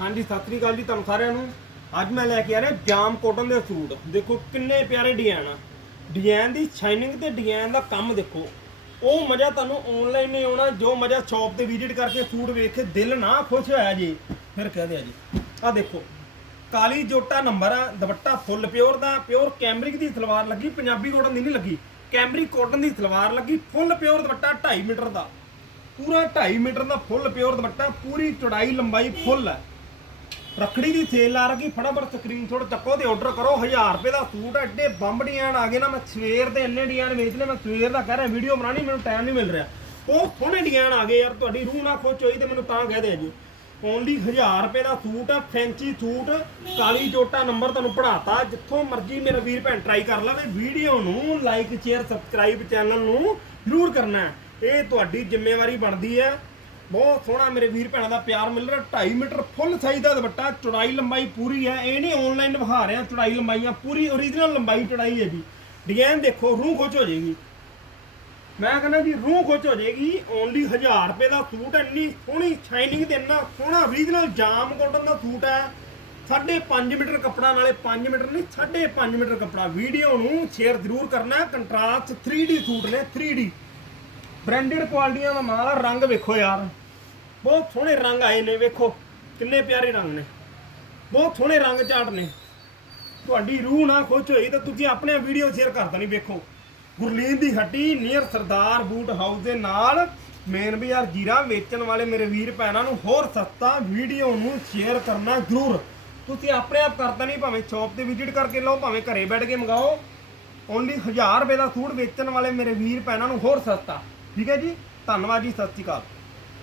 ਹਾਂਜੀ, ਸਤਿ ਸ੍ਰੀ ਅਕਾਲ ਜੀ ਤੁਹਾਨੂੰ ਸਾਰਿਆਂ ਨੂੰ। ਅੱਜ ਮੈਂ ਲੈ ਕੇ ਆ ਰਿਹਾ ਜਾਮ ਕੋਟਨ ਦੇ ਸੂਟ। ਦੇਖੋ ਕਿੰਨੇ ਪਿਆਰੇ ਡਿਜ਼ਾਈਨ ਆ। ਡਿਜ਼ਾਈਨ ਦੀ ਸ਼ਾਈਨਿੰਗ ਤੇ ਡਿਜ਼ਾਈਨ ਦਾ ਕੰਮ ਦੇਖੋ। ਉਹ ਮਜ਼ਾ ਤੁਹਾਨੂੰ ਆਨਲਾਈਨ ਨਹੀਂ ਆਉਣਾ, ਜੋ ਮਜ਼ਾ ਸ਼ਾਪ ਤੇ ਵਿਜ਼ਿਟ ਕਰਕੇ ਸੂਟ ਵੇਖ ਕੇ ਦਿਲ ਨਾ ਖੁਸ਼ ਹੋਇਆ ਜੀ। ਫਿਰ ਕਹਿ ਦਿਆ ਜੀ ਆ ਦੇਖੋ, ਕਾਲੀ ਜੋਟਾ ਨੰਬਰ ਆ, ਦੁਪੱਟਾ ਫੁੱਲ ਪਿਓਰ ਦਾ ਪਿਓਰ ਕੈਮਰਿਕ ਦੀ ਸਲਵਾਰ ਲੱਗੀ, ਪੰਜਾਬੀ ਕੋਟਨ ਦੀ ਨਹੀਂ ਲੱਗੀ। ਕੈਮਰਿਕ ਕੋਟਨ ਦੀ ਸਲਵਾਰ ਲੱਗੀ ਫੁੱਲ ਪਿਓਰ ਦੁਪੱਟਾ 2.5 ਮੀਟਰ ਦਾ। ਪੂਰਾ 2.5 ਮੀਟਰ ਦਾ ਫੁੱਲ ਪਿਓਰ ਦੁਪੱਟਾ, ਪੂਰੀ ਚੌੜਾਈ ਲੰਬਾਈ ਫੁੱਲ ਹੈ ਰੱਖੜੀ ਦੀ ਸੇਲ ਲਾ ਰਗੀ ਫਟਾਫਟ ਸਕਰੀਨਸ਼ਾਟ ਚੱਕੋ ਤੇ ਆਰਡਰ ਕਰੋ। 1000 ਰੁਪਏ ਦਾ ਸੂਟ ਐਡੇ ਬੰਬ ਡਿਜ਼ਾਈਨ ਆ ਗਏ ਨਾ, ਮੈਂ ਸਵੇਰ ਦੇ ਇੰਨੇ ਡਿਜ਼ਾਈਨ ਵੇਚ ਲਏ ਮੈਂ ਸਵੇਰ ਦਾ ਕਹਿ ਰਿਹਾ ਵੀਡੀਓ ਬਣਾਣੀ ਮੈਨੂੰ ਟਾਈਮ ਨਹੀਂ ਮਿਲ ਰਿਹਾ। ਉਹ ਸੋਹਣੇ ਡਿਜ਼ਾਈਨ ਆ ਗਏ ਯਾਰ, ਤੁਹਾਡੀ ਰੂਹ ਨਾ ਖੁਸ਼ ਹੋਈ ਤੇ ਮੈਨੂੰ ਤਾਂ ਕਹਿ ਦੇ ਜੀ। ਓਨਲੀ 1000 ਰੁਪਏ ਦਾ ਸੂਟ ਆ ਫੈਂਸੀ ਸੂਟ, ਕਾਲੀ ਜੋਟਾ ਨੰਬਰ ਤੁਹਾਨੂੰ ਪੜਾਤਾ ਜਿੱਥੋਂ ਮਰਜ਼ੀ ਮੇਰਾ ਵੀਰ ਭੈਣ ਟਰਾਈ ਕਰ ਲਵੇ ਵੀਡੀਓ ਨੂੰ ਲਾਈਕ ਸ਼ੇਅਰ ਸਬਸਕ੍ਰਾਈਬ ਚੈਨਲ ਨੂੰ ਜ਼ਰੂਰ ਕਰਨਾ। ਇਹ ਤੁਹਾਡੀ ਜ਼ਿੰਮੇਵਾਰੀ ਬਣਦੀ ਹੈ ਬਹੁਤ ਸੋਹਣਾ ਮੇਰੇ ਵੀਰ ਭੈਣਾਂ ਦਾ ਪਿਆਰ ਮਿਲ ਰਿਹਾ 2.5 ਮੀਟਰ ਫੁੱਲ ਸਾਈਜ਼ ਦਾ ਦੁਪੱਟਾ, ਚੌੜਾਈ ਲੰਬਾਈ ਪੂਰੀ ਹੈ, ਇਹ ਨਹੀਂ ਆਨਲਾਈਨ ਵਿਖਾ ਰਿਹਾ, ਚੌੜਾਈ ਲੰਬਾਈਆਂ ਪੂਰੀ ਓਰੀਜਨਲ ਲੰਬਾਈ ਚੌੜਾਈ ਹੈ ਜੀ। ਡਿਜ਼ਾਈਨ ਦੇਖੋ, ਰੂਹ ਖੁਸ਼ ਹੋ ਜਾਏਗੀ। ਮੈਂ ਕਹਿੰਦਾ ਜੀ, ਰੂਹ ਖੁਸ਼ ਹੋ ਜਾਏਗੀ ਓਨਲੀ 1000 ਰੁਪਏ ਦਾ ਸੂਟ ਇੰਨੀ ਸੋਹਣੀ ਸ਼ਾਈਨਿੰਗ ਤੇ ਇੰਨਾ ਸੋਹਣਾ ਓਰੀਜਨਲ ਜਾਮ ਕਾਟਨ ਦਾ ਸੂਟ ਹੈ। 5.5 ਮੀਟਰ ਕੱਪੜਾ, ਨਾਲੇ 5 ਮੀਟਰ ਨਹੀਂ 5.5 ਮੀਟਰ ਕੱਪੜਾ। ਵੀਡੀਓ ਨੂੰ ਸ਼ੇਅਰ ਜ਼ਰੂਰ ਕਰਨਾ ਹੈ ਕੰਟਰਾਸਟ 3D ਸੂਟ ਨੇ 3D ਬ੍ਰਾਂਡਡ ਕੁਆਲਿਟੀਆਂ ਦਾ ਮਾਲ, ਰੰਗ ਵੇਖੋ ਯਾਰ। ਬਹੁਤ ਸੋਹਣੇ ਰੰਗ ਆਏ ਨੇ, ਵੇਖੋ, ਕਿੰਨੇ ਪਿਆਰੇ ਰੰਗ ਨੇ। ਬਹੁਤ ਸੋਹਣੇ ਰੰਗ ਝਾੜ ਨੇ। ਤੁਹਾਡੀ ਰੂਹ ਨਾ ਖੁਸ਼ ਹੋਈ ਤਾਂ ਤੁਸੀਂ ਆਪਣੇ ਵੀਡੀਓ ਸ਼ੇਅਰ ਕਰ ਦੇਣੀ, ਵੇਖੋ। ਗੁਰਲੀਨ ਦੀ ਹੱਟੀ ਨੀਅਰ ਸਰਦਾਰ ਬੂਟ ਹਾਊਸ ਦੇ ਨਾਲ ਮੇਨ ਬਾਜ਼ਾਰ ਜੀਰਾ ਵੇਚਣ ਵਾਲੇ ਮੇਰੇ ਵੀਰ ਭੈਣਾਂ ਨੂੰ ਹੋਰ ਸਸਤਾ ਵੀਡੀਓ ਨੂੰ ਸ਼ੇਅਰ ਕਰਨਾ ਜ਼ਰੂਰ। ਤੁਸੀਂ ਆਪਣੇ ਆਪ ਕਰਦਾ ਨਹੀਂ ਭਾਵੇਂ ਸ਼ਾਪ ਤੇ ਵਿਜ਼ਿਟ ਕਰਕੇ ਲਓ, ਭਾਵੇਂ ਘਰੇ ਬੈਠ ਕੇ ਮੰਗਾਓ। ਓਨਲੀ 1000 ਰੁਪਏ ਦਾ ਸੂਟ ਵੇਚਣ ਵਾਲੇ ਮੇਰੇ ਵੀਰ ਭੈਣਾਂ ਨੂੰ ਹੋਰ ਸਸਤਾ। ਠੀਕ ਹੈ ਜੀ? ਧੰਨਵਾਦ ਜੀ, ਸਤਿ ਸ਼੍ਰੀ ਅਕਾਲ।